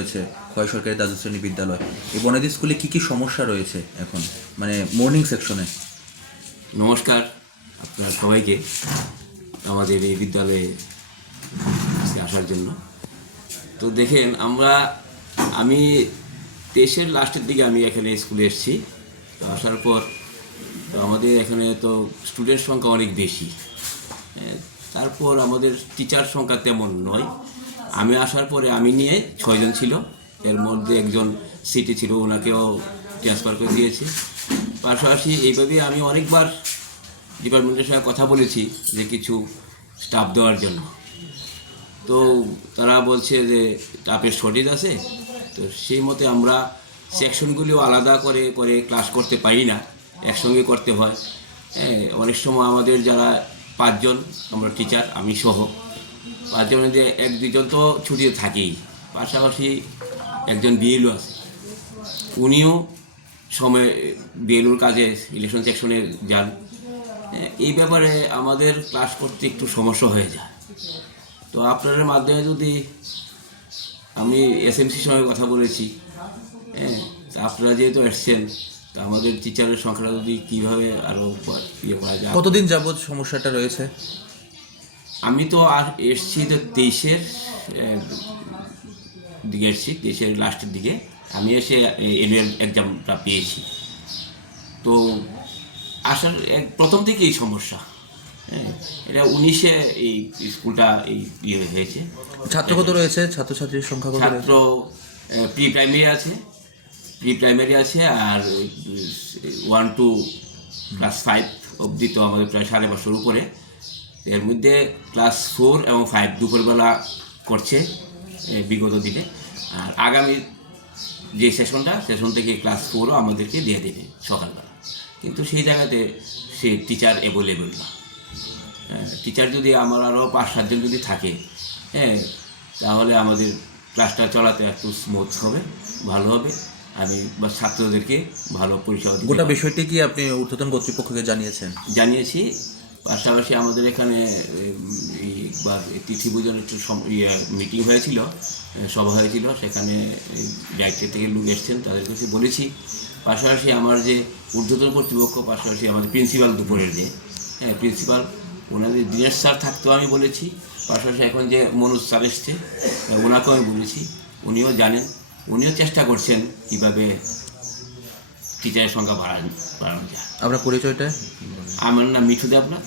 রয়েছে খোয়াই সরকারি দ্বাদশ শ্রেণী বিদ্যালয়। এই বনেদি স্কুলে কী কী সমস্যা রয়েছে এখন, মানে মর্নিং সেকশনে? নমস্কার আপনারা সবাইকে আমাদের এই বিদ্যালয়ে আসার জন্য। তো দেখেন, আমি 23-এর লাস্টের দিকে আমি এখানে স্কুলে এসেছি। তো আসার পর তো আমাদের এখানে তো স্টুডেন্ট সংখ্যা অনেক বেশি, তারপর আমাদের টিচার সংখ্যা তেমন নয়। আমি আসার পরে আমি নিয়ে 6 জন ছিল, এর মধ্যে একজন সিটি ছিল, ওনাকেও ট্রান্সফার করে দিয়েছে। পাশাপাশি এইভাবেই আমি অনেকবার ডিপার্টমেন্টের সঙ্গে কথা বলেছি যে কিছু স্টাফ দেওয়ার জন্য। তো তারা বলছে যে স্টাফের শর্টেজ আছে। তো সেই মতে আমরা সেকশনগুলিও আলাদা করে করে ক্লাস করতে পারি না, একসঙ্গে করতে হয়। অনেক সময় আমাদের যারা 5 জন আমরা টিচার, আমি সহ 5 জনের যে 1-2 জন তো ছুটিতে থাকেই, পাশাপাশি একজন বিএলও আছে, উনিও সময় বিএলওর কাজে ইলেকশন সেকশনে যান। এই ব্যাপারে আমাদের ক্লাস করতে একটু সমস্যা হয়ে যায়। তো আপনাদের মাধ্যমে যদি আমি এসএমসির সঙ্গে কথা বলেছি, আপনারা যেহেতু এসছেন, তা আমাদের টিচারের সংখ্যাটা যদি কীভাবে আরও ইয়ে করা যায়। কতদিন যাবৎ সমস্যাটা রয়েছে? আমি তো আর এসছি তো 23-এর দিকে এসছি, 23-এর লাস্টের দিকে আমি এসে অ্যানুয়াল এক্সামটা পেয়েছি। তো আসার প্রথম থেকে এই সমস্যা, এটা 19-এ এই স্কুলটা এই ইয়ে হয়েছে। ছাত্র কত রয়েছে, ছাত্রছাত্রীর সংখ্যা কত? ছাত্র প্রি প্রাইমারি আছে আর 1 to ক্লাস 5 অবধি তো আমাদের প্রায় 550 উপরে। এর মধ্যে ক্লাস 4 এবং 5 দুপুরবেলা করছে বিগত দিনে, আর আগামী যে সেশন থেকে ক্লাস 4ও আমাদেরকে দিয়ে দেবে সকালবেলা। কিন্তু সেই জায়গাতে সে টিচার অ্যাভেলেবেল না। টিচার যদি আমার আরও 5-7 জন যদি থাকে, তাহলে আমাদের ক্লাসটা চলাতে একটু স্মুথ হবে, ভালো হবে। আমি বা ছাত্রদেরকে ভালো পরিষেবা দিতে। গোটা বিষয়টি কি আপনি ঊর্ধ্বতন কর্তৃপক্ষকে জানিয়েছেন? জানিয়েছি। পাশাপাশি আমাদের এখানে এইবার তিথি পূজন একটু মিটিং হয়েছিল, সভা হয়েছিল, সেখানে ডাইরেক্টর থেকে লোক এসছেন, তাদের কাছে বলেছি। পাশাপাশি আমার যে ঊর্ধ্বতন কর্তৃপক্ষ, পাশাপাশি আমাদের প্রিন্সিপাল দুপুরের যে প্রিন্সিপাল, ওনাদের দিনেশ স্যার থাকতেও আমি বলেছি। পাশাপাশি এখন যে মনোজ স্যার এসছে, ওনাকেও আমি বলেছি, উনিও জানেন, উনিও চেষ্টা করছেন কীভাবে টিচারের সংখ্যা বাড়ানো যায়। আপনার পরিচয়টা? আমার নাম মিঠু দেবনাথ।